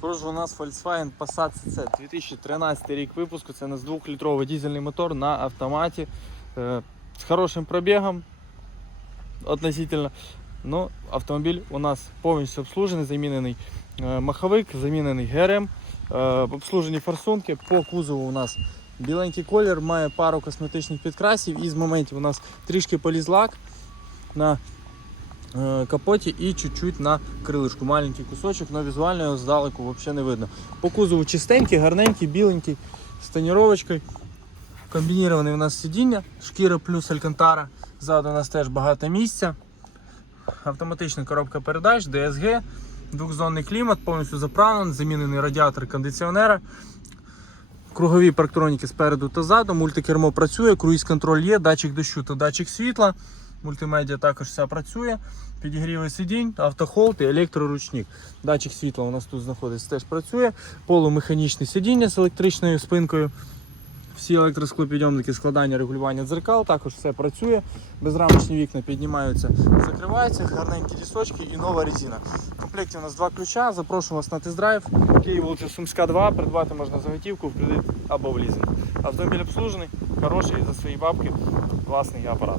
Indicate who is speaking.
Speaker 1: Тож у нас Volkswagen Passat CC 2013 рік випуску. Це у нас 2-літровий дизельний мотор на автоматі е, з хорошим пробігом относительно. Ну, автомобіль у нас повністю обслужений, замінений е, маховик, замінений ГРМ, е, обслужені форсунки. По кузову у нас біленький колір, має пару косметичних підкрасів. І з моментів у нас трішки поліз лак на капоті і чуть-чуть на крилишку. Маленький кусочок, але візуально його здалеку взагалі не видно. По кузову чистенький, гарненький, біленький, з тоніровочкою. Комбініроване у нас сидіння, шкіра плюс алькантара. Ззаду у нас теж багато місця. Автоматична коробка передач, DSG, двохзонний клімат, повністю заправлений, замінений радіатор кондиціонера. Кругові парктроніки спереду та ззаду, мультикермо працює, круїз-контроль є, датчик дощу та датчик світла. Мультимедіа також все працює. Підігріви сидінь, автохолд і електроручник. Датчик світла у нас тут знаходиться, теж працює. Полумеханічне сидіння з електричною спинкою. Всі електросклопідйомники, складання, регулювання дзеркал, також все працює. Безрамочні вікна піднімаються, закриваються, гарненькі лісочки і нова резина. В комплекті у нас два ключа. Запрошую вас на тест-драйв. Київ вулиця Сумська 2. Придбати можна за готівку в кредит або в лізинг. Автомобіль обслужений, хороший за свої бабки, класний апарат.